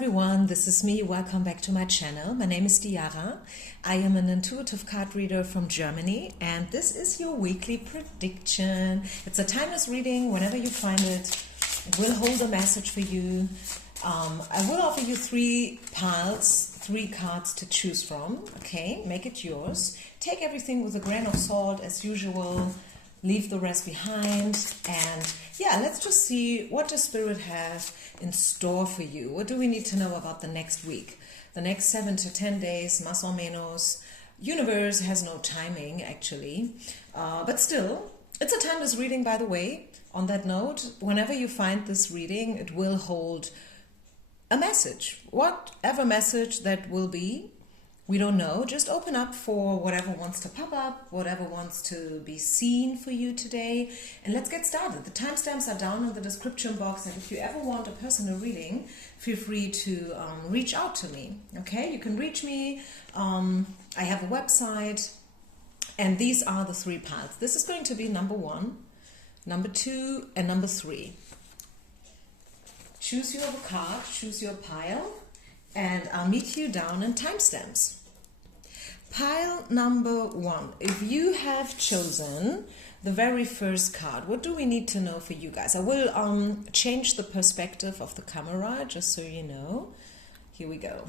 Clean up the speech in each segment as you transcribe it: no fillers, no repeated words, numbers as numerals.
everyone, this is me. Welcome back to my channel. My name is Diara. I am an intuitive card reader from Germany, and this is your weekly prediction. It's a timeless reading. Whenever you find it, it will hold a message for you. I will offer you three piles, three cards to choose from. Okay, make it yours. Take everything with a grain of salt as usual. Leave the rest behind, and yeah, let's just see what the Spirit has in store for you. What do we need to know about the next week? The next 7 to 10 days, más o menos. Universe has no timing, actually. But still, it's a timeless reading, by the way. On that note, whenever you find this reading, it will hold a message. Whatever message that will be, we don't know. Just open up for whatever wants to pop up, whatever wants to be seen for you today. And let's get started. The timestamps are down in the description box. And if you ever want a personal reading, feel free to reach out to me. Okay, you can reach me. I have a website. And these are the three piles. This is going to be number 1, number 2, and number 3. Choose your card, choose your pile, and I'll meet you down in timestamps. Pile number 1. If you have chosen the very first card, what do we need to know for you guys? I will change the perspective of the camera, just so you know. Here we go.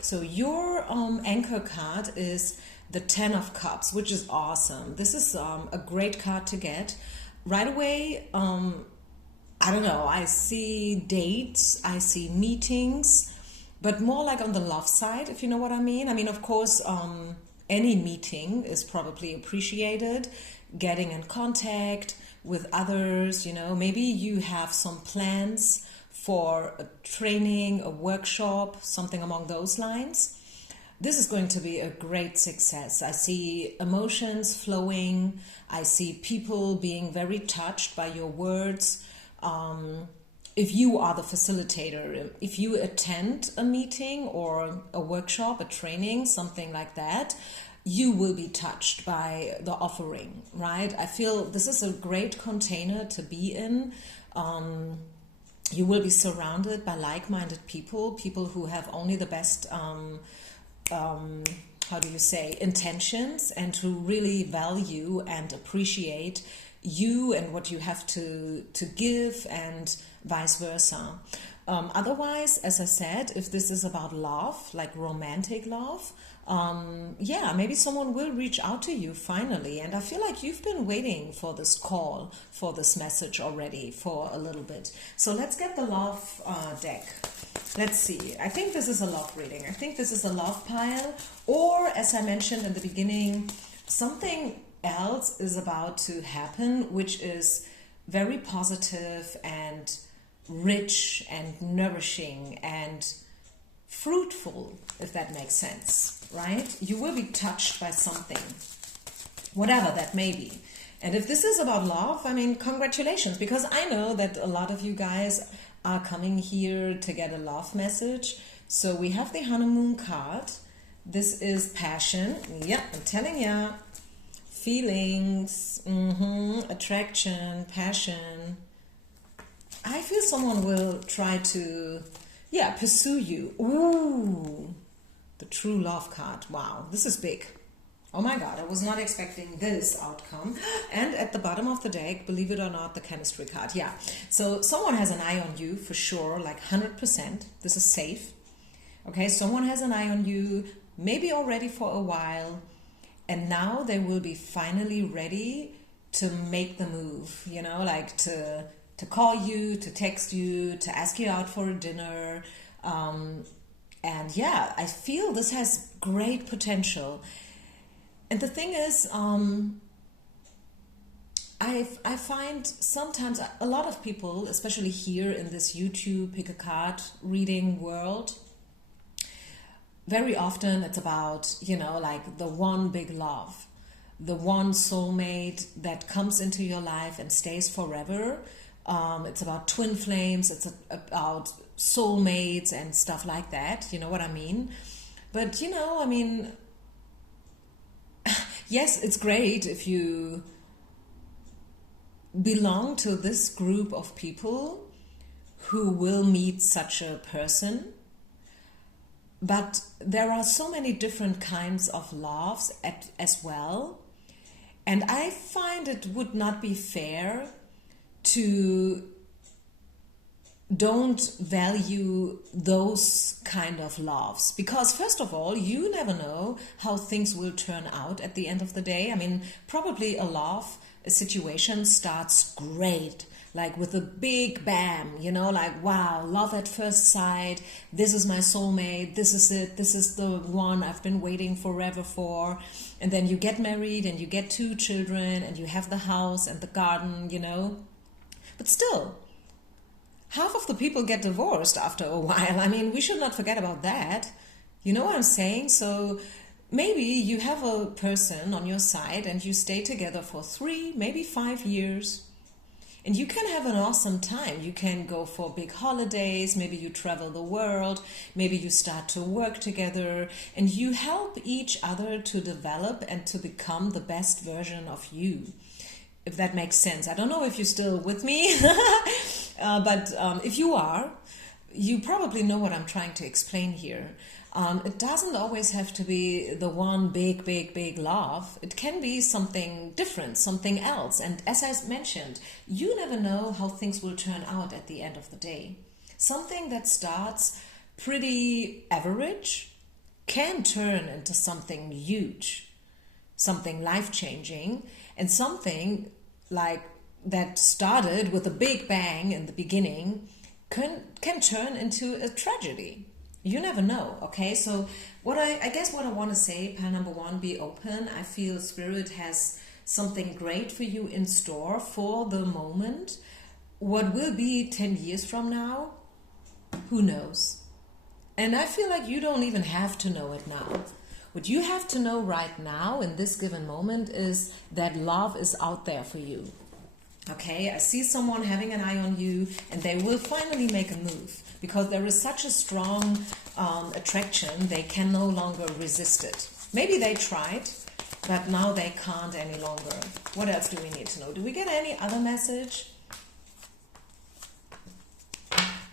So your anchor card is the 10 of Cups, which is awesome. This is a great card to get. Right away, I don't know, I see dates, I see meetings, but more like on the love side, if you know what I mean. I mean, of course, any meeting is probably appreciated. Getting in contact with others, you know, maybe you have some plans for a training, a workshop, something along those lines. This is going to be a great success. I see emotions flowing. I see people being very touched by your words. If you are the facilitator, if you attend a meeting or a workshop, a training, something like that, you will be touched by the offering, right? I feel this is a great container to be in. You will be surrounded by like-minded people, people who have only the best, how do you say, intentions, and who really value and appreciate you and what you have to give, and vice versa. Otherwise, as I said, if this is about love, like romantic love, yeah, maybe someone will reach out to you finally. And I feel like you've been waiting for this call, for this message already for a little bit. So let's get the love deck. Let's see. I think this is a love reading. I think this is a love pile. Or, as I mentioned in the beginning, something else is about to happen, which is very positive and rich and nourishing and fruitful, if that makes sense, right? You will be touched by something, whatever that may be. And if this is about love, I mean, congratulations, because I know that a lot of you guys are coming here to get a love message. So we have the honeymoon card. This is passion. Yep, I'm telling ya. Feelings, attraction, passion. I feel someone will try to, yeah, pursue you. Ooh, the true love card. Wow, this is big. Oh my God, I was not expecting this outcome. And at the bottom of the deck, believe it or not, the chemistry card. Yeah, so someone has an eye on you for sure, like 100%. This is safe. Okay, someone has an eye on you, maybe already for a while. And now they will be finally ready to make the move, you know, like to call you, to text you, to ask you out for a dinner. And yeah, I feel this has great potential. And the thing is, I find sometimes a lot of people, especially here in this YouTube pick a card reading world, very often it's about, you know, like the one big love, the one soulmate that comes into your life and stays forever. It's about twin flames, it's about soulmates and stuff like that, you know what I mean? But, you know, I mean, yes, it's great if you belong to this group of people who will meet such a person, But there are so many different kinds of loves as well. And I find it would not be fair to don't value those kind of loves, because first of all, you never know how things will turn out at the end of the day. I mean, probably a situation starts great, like with a big bam, you know, like, wow, love at first sight, this is my soulmate, this is it, this is the one I've been waiting forever for. And then you get married and you get 2 children and you have the house and the garden, you know. But still, half of the people get divorced after a while. I mean, we should not forget about that. You know what I'm saying? So maybe you have a person on your side and you stay together for 3, maybe 5 years. And you can have an awesome time. You can go for big holidays, maybe you travel the world, maybe you start to work together, and you help each other to develop and to become the best version of you. If that makes sense. I don't know if you're still with me, but if you are, you probably know what I'm trying to explain here. It doesn't always have to be the one big love. It can be something different, something else. And as I mentioned, you never know how things will turn out at the end of the day. Something that starts pretty average can turn into something huge, something life-changing, and something like that started with a big bang in the beginning can turn into a tragedy. You never know, okay? So I guess what I want to say, pile number 1, be open. I feel Spirit has something great for you in store for the moment. What will be 10 years from now? Who knows? And I feel like you don't even have to know it now. What you have to know right now in this given moment is that love is out there for you. Okay, I see someone having an eye on you and they will finally make a move because there is such a strong attraction, they can no longer resist it. Maybe they tried, but now they can't any longer. What else do we need to know? Do we get any other message?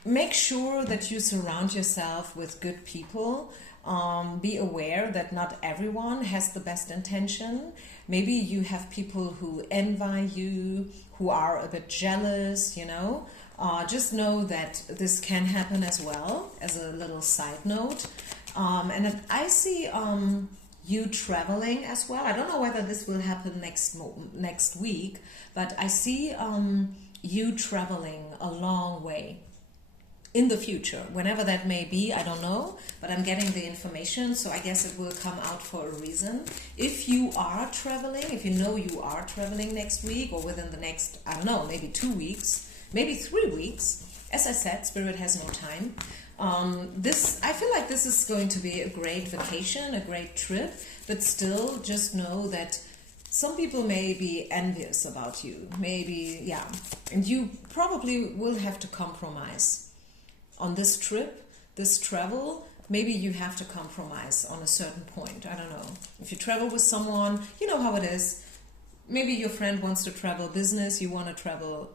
Make sure that you surround yourself with good people. Be aware that not everyone has the best intention. Maybe you have people who envy you, who are a bit jealous, you know. Just know that this can happen as well, as a little side note. And I see you traveling as well. I don't know whether this will happen next week, but I see you traveling a long way. In the future, whenever that may be, I don't know, but I'm getting the information, so I guess it will come out for a reason. If you are traveling, if you know you are traveling next week or within the next, I don't know, maybe 2 weeks, maybe 3 weeks, as I said, Spirit has no time. I feel like this is going to be a great vacation, a great trip, but still just know that some people may be envious about you, maybe, yeah, and you probably will have to compromise. On this trip, this travel, maybe you have to compromise on a certain point. I don't know. If you travel with someone, you know how it is. Maybe your friend wants to travel business, you want to travel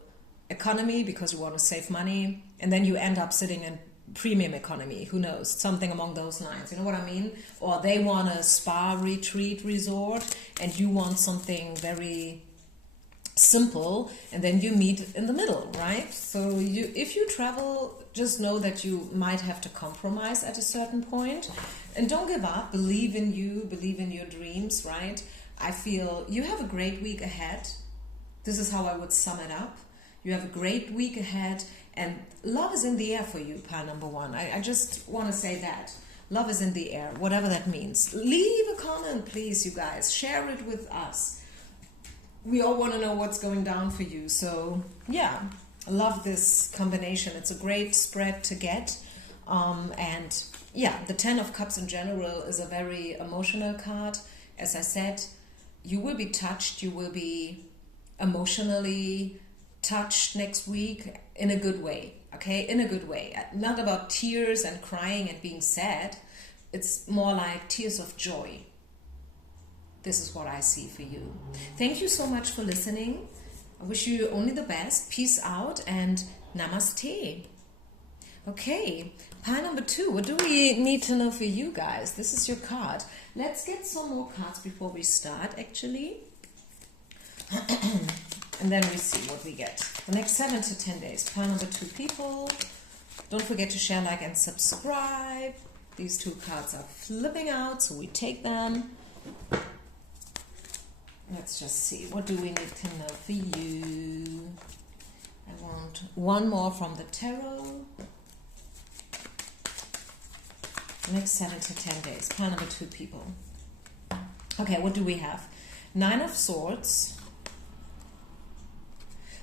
economy because you want to save money, and then you end up sitting in premium economy. Who knows? Something along those lines. You know what I mean? Or they want a spa retreat resort, and you want something very simple, and then you meet in the middle, right? So if you travel, just know that you might have to compromise at a certain point, and don't give up. Believe in you, believe in your dreams, right? I feel you have a great week ahead. This is how I would sum it up. You have a great week ahead, and love is in the air for you, pile number 1. I just want to say that. Love is in the air, whatever that means. Leave a comment, please, you guys. Share it with us. We all want to know what's going down for you. So yeah, I love this combination. It's a great spread to get. And yeah, the 10 of Cups in general is a very emotional card. As I said, you will be touched. You will be emotionally touched next week in a good way. Okay, in a good way. Not about tears and crying and being sad. It's more like tears of joy. This is what I see for you. Thank you so much for listening. I wish you only the best. Peace out and namaste. Okay, Pile number 2, what do we need to know for you guys? This is your card. Let's get some more cards before we start, actually. And then we see what we get. The next 7 to 10 days. Pile number 2 people. Don't forget to share, like, and subscribe. These 2 cards are flipping out, so we take them. Let's just see. What do we need to know for you? I want one more from the tarot. Next 7 to 10 days. Pile number 2 people. Okay, what do we have? 9 of Swords.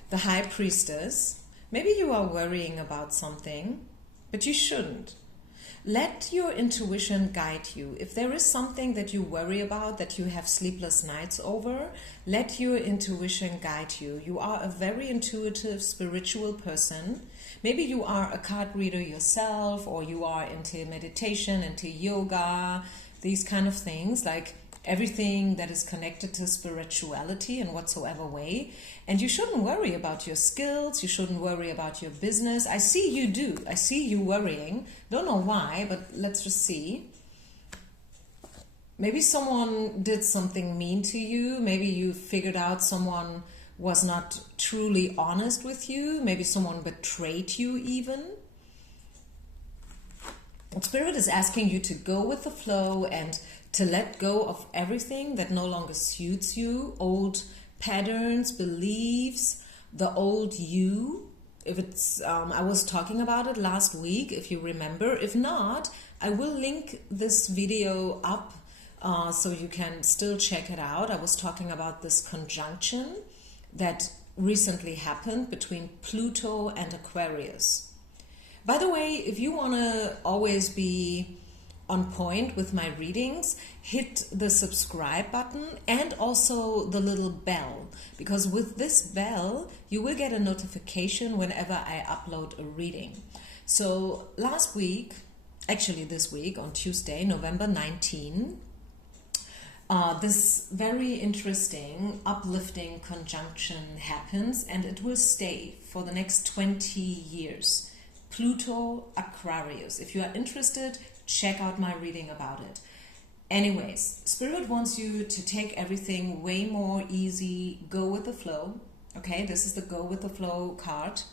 The High Priestess. Maybe you are worrying about something, but you shouldn't. Let your intuition guide you. If there is something that you worry about, that you have sleepless nights over, let your intuition guide you. You are a very intuitive, spiritual person. Maybe you are a card reader yourself, or you are into meditation, into yoga, these kind of things, like everything that is connected to spirituality in whatsoever way. And you shouldn't worry about your skills. You shouldn't worry about your business. I see you do. I see you worrying. Don't know why, but let's just see. Maybe someone did something mean to you. Maybe you figured out someone was not truly honest with you. Maybe someone betrayed you even. Spirit is asking you to go with the flow and to let go of everything that no longer suits you, old patterns, beliefs, the old you. If it's, I was talking about it last week, if you remember. If not, I will link this video up so you can still check it out. I was talking about this conjunction that recently happened between Pluto and Aquarius. By the way, if you want to always be on point with my readings, hit the subscribe button and also the little bell, because with this bell you will get a notification whenever I upload a reading. So last week, actually this week on Tuesday, November 19, this very interesting, uplifting conjunction happens, and it will stay for the next 20 years. Pluto Aquarius. If you are interested, check out my reading about it. Anyways, Spirit wants you to take everything way more easy, go with the flow. Okay, this is the go with the flow card.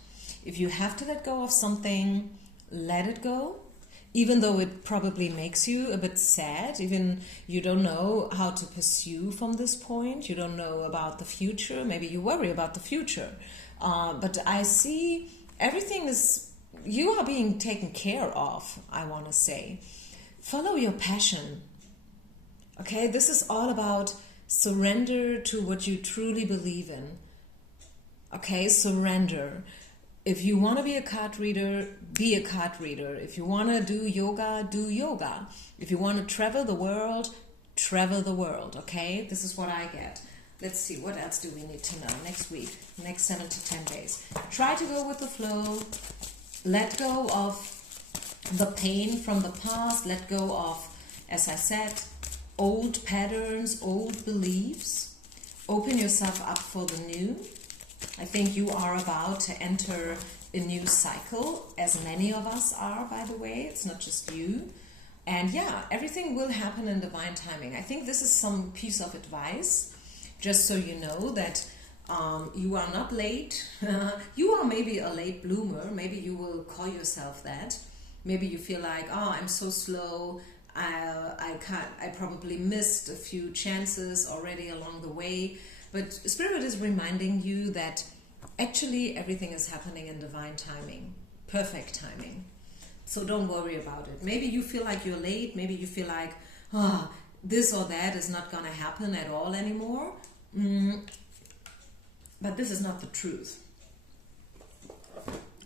If you have to let go of something, let it go. Even though it probably makes you a bit sad, even you don't know how to pursue from this point, you don't know about the future, maybe you worry about the future. But I see everything is, you are being taken care of, I want to say. Follow your passion. Okay, this is all about surrender to what you truly believe in. Okay, surrender. If you want to be a card reader, be a card reader. If you want to do yoga, do yoga. If you want to travel the world, travel the world. Okay, this is what I get. Let's see, what else do we need to know next week, next 7 to 10 days. Try to go with the flow. Let go of the pain from the past. Let go of, as I said, old patterns, old beliefs. Open yourself up for the new. I think you are about to enter a new cycle, as many of us are, by the way. It's not just you. And yeah, everything will happen in divine timing. I think this is some piece of advice, just so you know that you are not late. You are maybe a late bloomer. Maybe you will call yourself that. Maybe you feel like, oh, I'm so slow. I probably missed a few chances already along the way. But Spirit is reminding you that actually everything is happening in divine timing, perfect timing. So don't worry about it. Maybe you feel like you're late. Maybe you feel like, oh, this or that is not going to happen at all anymore. But this is not the truth.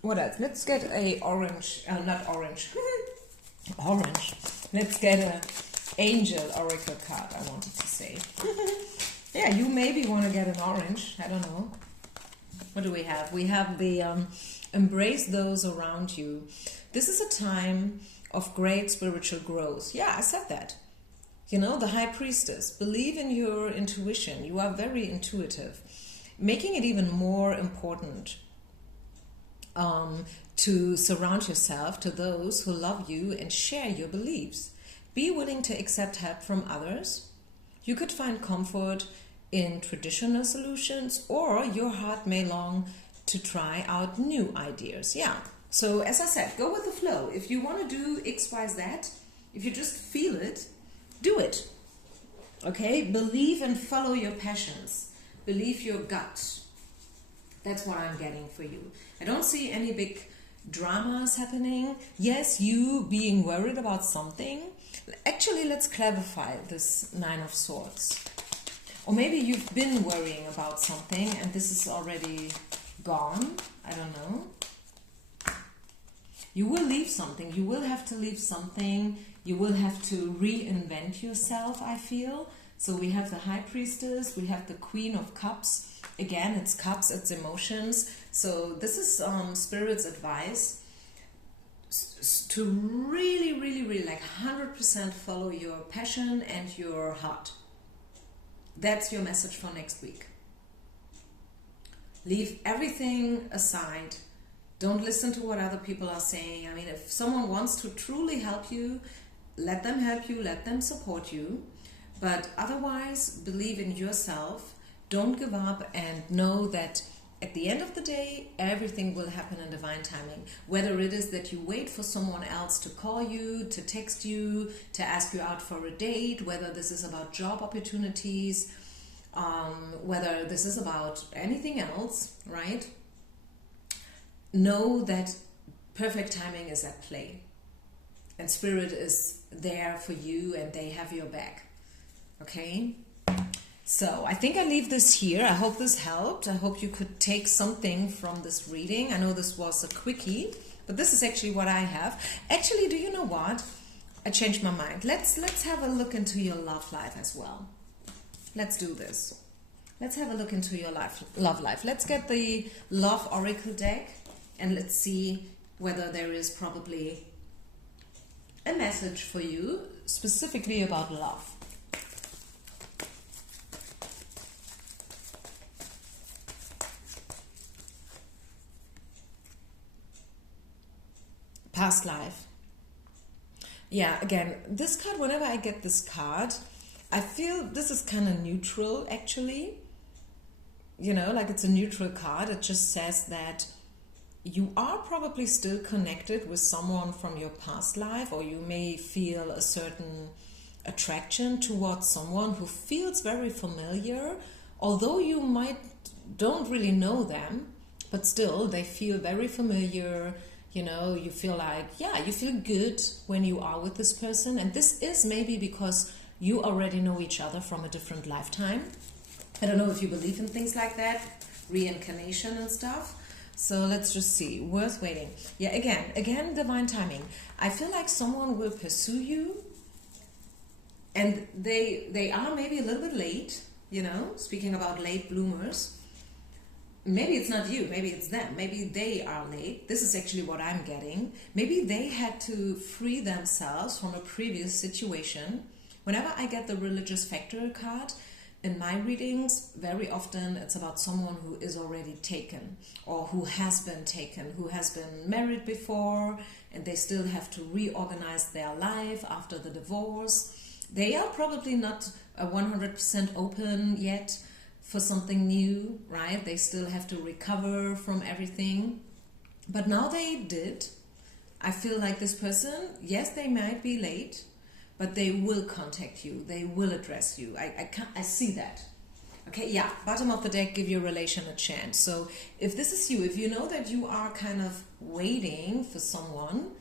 What else? Let's get a orange, not orange, orange. Let's get a angel oracle card, I wanted to say. Yeah, you maybe want to get an orange. I don't know. What do we have? We have the embrace those around you. This is a time of great spiritual growth. Yeah, I said that. You know, the High Priestess. Believe in your intuition. You are very intuitive. Making it even more important. to surround yourself to those who love you and share your beliefs. Be willing to accept help from others. You could find comfort in traditional solutions, or your heart may long to try out new ideas. Yeah. So as I said, go with the flow. If you want to do X, Y, Z, if you just feel it, do it. Okay? Believe and follow your passions. Believe your gut. That's what I'm getting for you. I don't see any big dramas happening. Yes, you being worried about something. Actually, let's clarify this Nine of Swords. Or maybe you've been worrying about something and this is already gone. I don't know. You will leave something. You will have to leave something. You will have to reinvent yourself, I feel. So we have the High Priestess. We have the Queen of Cups. Again, it's cups, it's emotions. So this is Spirit's advice to really like 100% follow your passion and your heart. That's your message for next week. Leave everything aside. Don't listen to what other people are saying. I mean, if someone wants to truly help you, let them help you, let them support you. But otherwise, believe in yourself. Don't give up and know that at the end of the day, everything will happen in divine timing. Whether it is that you wait for someone else to call you, to text you, to ask you out for a date, whether this is about job opportunities, whether this is about anything else, right? Know that perfect timing is at play. And Spirit is there for you and they have your back. Okay? So I think I leave this here. I hope this helped. I hope you could take something from this reading. I know this was a quickie, but this is actually what I have. Actually, do you know what? I changed my mind. Let's have a look into your love life as well. Let's do this. Let's have a look into your love life. Let's get the Love Oracle deck and let's see whether there is probably a message for you specifically about love. Past life. Yeah, again, this card, whenever I get this card, I feel this is kind of neutral actually. You know, like it's a neutral card. It just says that you are probably still connected with someone from your past life, or you may feel a certain attraction towards someone who feels very familiar, although you don't really know them, but still they feel very familiar. You know, you feel like, yeah, you feel good when you are with this person. And this is maybe because you already know each other from a different lifetime. I don't know if you believe in things like that, reincarnation and stuff. So let's just see. Worth waiting. Yeah, again, divine timing. I feel like someone will pursue you and they are maybe a little bit late, you know, speaking about late bloomers. Maybe it's not you, maybe it's them, maybe they are late. This is actually what I'm getting. Maybe they had to free themselves from a previous situation. Whenever I get the religious factor card, in my readings, very often it's about someone who is already taken or who has been taken, who has been married before and they still have to reorganize their life after the divorce. They are probably not 100% open yet for something new, right? They still have to recover from everything. But now they did. I feel like this person, yes, they might be late, but they will contact you. They will address you. I see that. Okay, yeah, bottom of the deck, give your relation a chance. So if this is you, if you know that you are kind of waiting for someone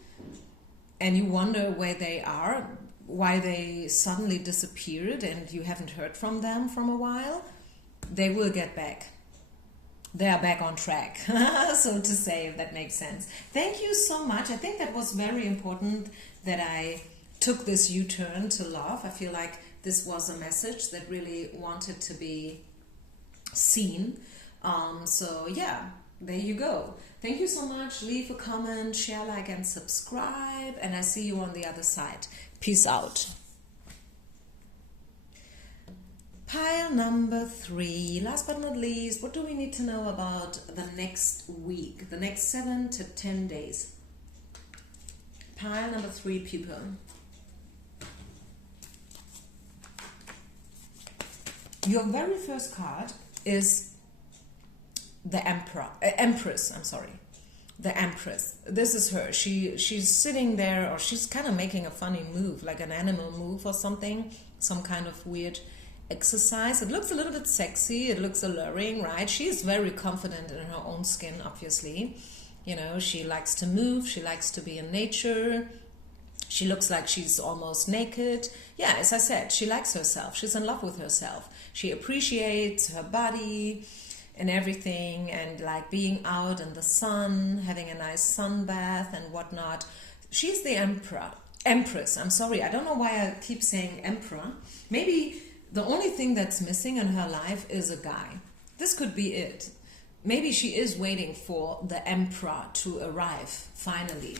and you wonder where they are, why they suddenly disappeared and you haven't heard from them from a while, they will get back. They are back on track, so to say, if that makes sense. Thank you so much. I think that was very important that I took this U-turn to love. I feel like this was a message that really wanted to be seen. So yeah, there you go. Thank you so much. Leave a comment, share, like, and subscribe. And I see you on the other side. Peace out. Pile number 3, last but not least, what do we need to know about the next week, the next 7 to 10 days? Pile number 3, people. Your very first card is the Empress, I'm sorry. The Empress. This is her. She's sitting there, or she's kind of making a funny move, like an animal move or something, some kind of weird exercise. It looks a little bit sexy, it looks alluring, right? She is very confident in her own skin, obviously. You know, she likes to move, she likes to be in nature. She looks like she's almost naked. Yeah, as I said, she likes herself. She's in love with herself. She appreciates her body and everything, and like being out in the sun, having a nice sun bath and whatnot. She's the Empress. I'm sorry, I don't know why I keep saying Emperor. Maybe the only thing that's missing in her life is a guy. This could be it. Maybe she is waiting for the Emperor to arrive, finally.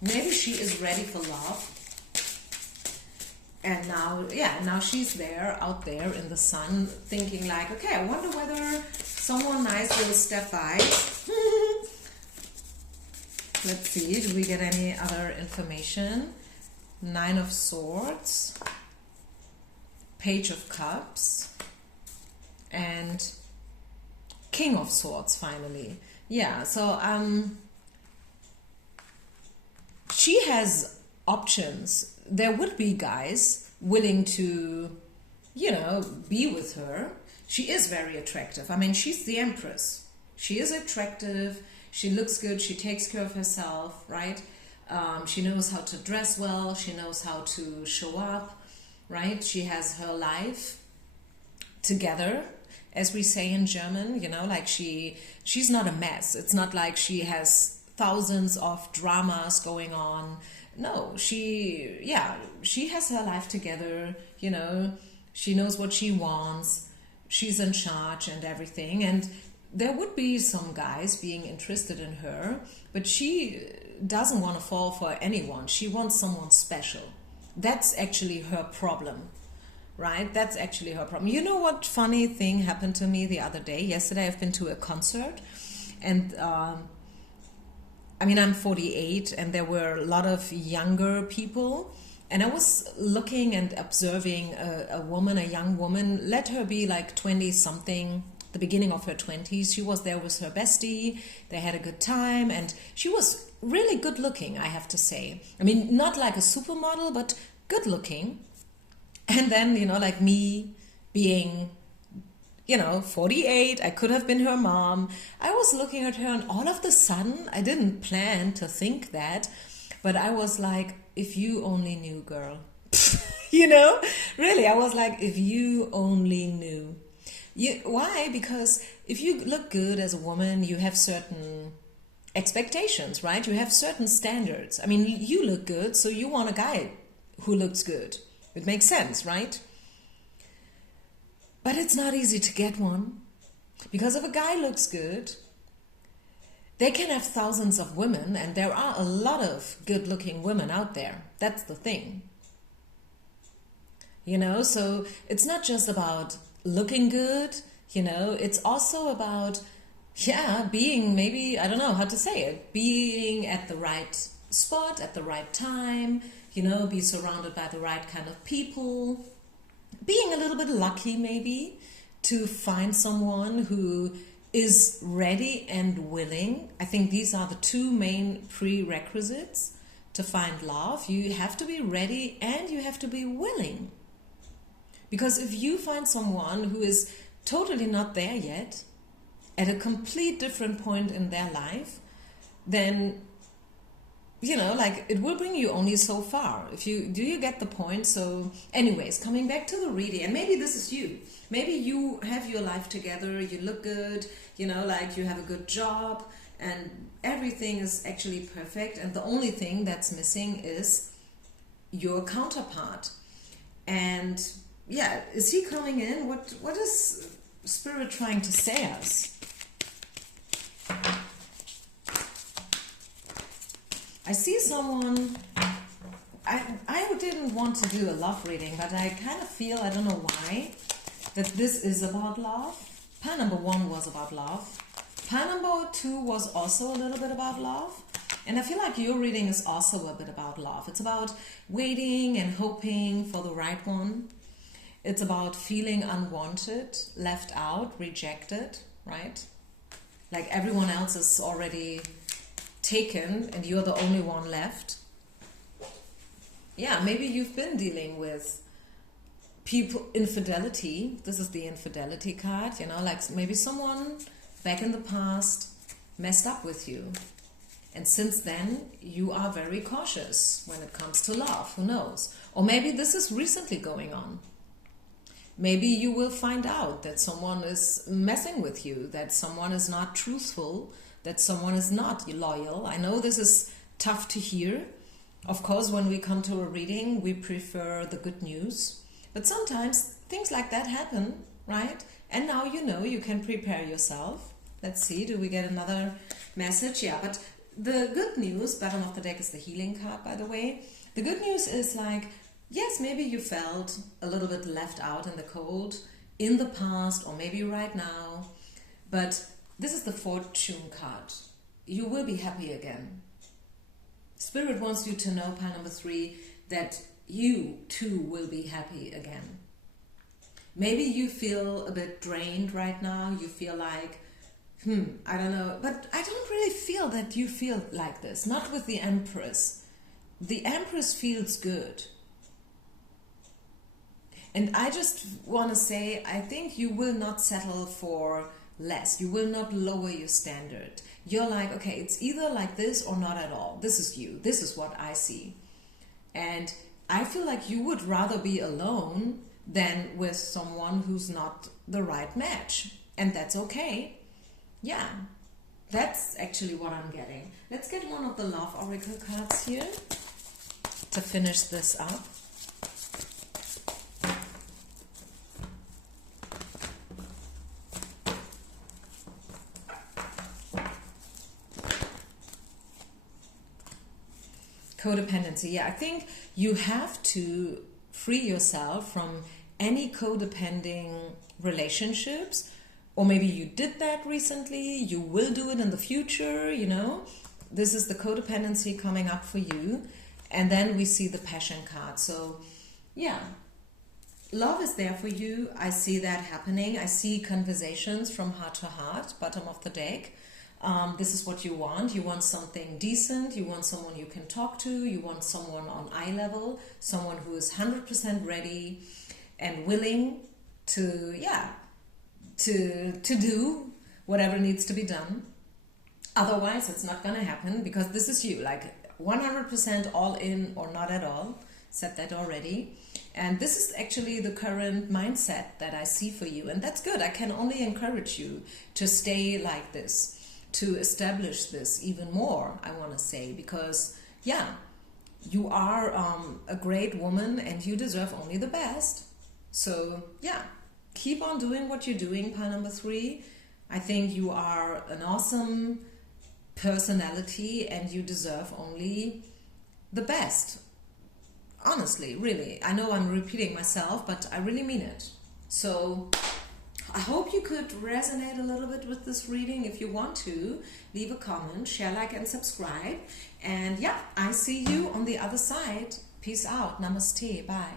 Maybe she is ready for love. And now, yeah, now she's there, out there in the sun, thinking like, okay, I wonder whether someone nice will step by. Let's see, do we get any other information? 9 of Swords, Page of Cups, and King of Swords, finally. Yeah, so she has options. There would be guys willing to, you know, be with her. She is very attractive. I mean, she's the Empress. She is attractive. She looks good. She takes care of herself, right? She knows how to dress well. She knows how to show up, right? She has her life together, as we say in German, you know, like she's not a mess. It's not like she has thousands of dramas going on. No, she has her life together, you know, she knows what she wants, she's in charge and everything. And there would be some guys being interested in her, but she doesn't want to fall for anyone. She wants someone special. That's actually her problem, right? That's actually her problem. You know what funny thing happened to me the other day? Yesterday I've been to a concert, and I mean, I'm 48, and there were a lot of younger people, and I was looking and observing a woman, a young woman. Let her be like 20-something, the beginning of her 20s. She was there with her bestie. They had a good time, and she was really good looking, I have to say. I mean, not like a supermodel, but good looking. And then, you know, like me being, you know, 48, I could have been her mom. I was looking at her, and all of a sudden, I didn't plan to think that, but I was like, if you only knew, girl. You know, really, I was like, if you only knew. Why? Because if you look good as a woman, you have certain expectations, right? You have certain standards. I mean, you look good, so you want a guy who looks good. It makes sense, right? But it's not easy to get one, because if a guy looks good, they can have thousands of women, and there are a lot of good-looking women out there. That's the thing. You know, so it's not just about looking good, you know, it's also about, yeah, being, maybe, I don't know how to say it, being at the right spot at the right time, you know, be surrounded by the right kind of people, being a little bit lucky maybe to find someone who is ready and willing. I think these are the two main prerequisites to find love. You have to be ready and you have to be willing. Because if you find someone who is totally not there yet, at a complete different point in their life, then, you know, like, it will bring you only so far. Do you get the point? So anyways, coming back to the reading, and maybe this is you. Maybe you have your life together, you look good, you know, like you have a good job, and everything is actually perfect, and the only thing that's missing is your counterpart. And yeah, is he coming in? What is Spirit trying to say us? I see someone, I didn't want to do a love reading, but I kind of feel, I don't know why, that this is about love. Pile number 1 was about love. Pile number 2 was also a little bit about love. And I feel like your reading is also a bit about love. It's about waiting and hoping for the right one. It's about feeling unwanted, left out, rejected, right? Like everyone else is already taken and you're the only one left. Yeah, maybe you've been dealing with people, infidelity. This is the infidelity card, you know, like maybe someone back in the past messed up with you. And since then, you are very cautious when it comes to love. Who knows? Or maybe this is recently going on. Maybe you will find out that someone is messing with you, that someone is not truthful, that someone is not loyal. I know this is tough to hear. Of course, when we come to a reading, we prefer the good news. But sometimes things like that happen, right? And now you know you can prepare yourself. Let's see, do we get another message? Yeah, but the good news, bottom of the deck is the healing card, by the way. The good news is like, yes, maybe you felt a little bit left out in the cold in the past or maybe right now. But this is the fortune card. You will be happy again. Spirit wants you to know, pile number 3, that you too will be happy again. Maybe you feel a bit drained right now. You feel like, I don't know. But I don't really feel that you feel like this. Not with the Empress. The Empress feels good. And I just want to say, I think you will not settle for less. You will not lower your standard. You're like, okay, it's either like this or not at all. This is you. This is what I see. And I feel like you would rather be alone than with someone who's not the right match. And that's okay. Yeah, that's actually what I'm getting. Let's get one of the Love Oracle cards here to finish this up. Codependency. Yeah, I think you have to free yourself from any codepending relationships, or maybe you did that recently, you will do it in the future, you know. This is the codependency coming up for you. And then we see the passion card. So yeah, love is there for you. I see that happening. I see conversations from heart to heart, bottom of the deck. This is what you want. You want something decent. You want someone you can talk to. You want someone on eye level, someone who is 100% ready and willing to, yeah, to do whatever needs to be done. Otherwise, it's not going to happen, because this is you, like 100% all in or not at all. Said that already. And this is actually the current mindset that I see for you. And that's good. I can only encourage you to stay like this, to establish this even more, I want to say, because yeah, you are a great woman and you deserve only the best. So yeah, keep on doing what you're doing, pile number 3. I think you are an awesome personality and you deserve only the best. Honestly, really. I know I'm repeating myself, but I really mean it. So I hope you could resonate a little bit with this reading. If you want to, leave a comment, share, like, and subscribe. And yeah, I see you on the other side. Peace out. Namaste. Bye.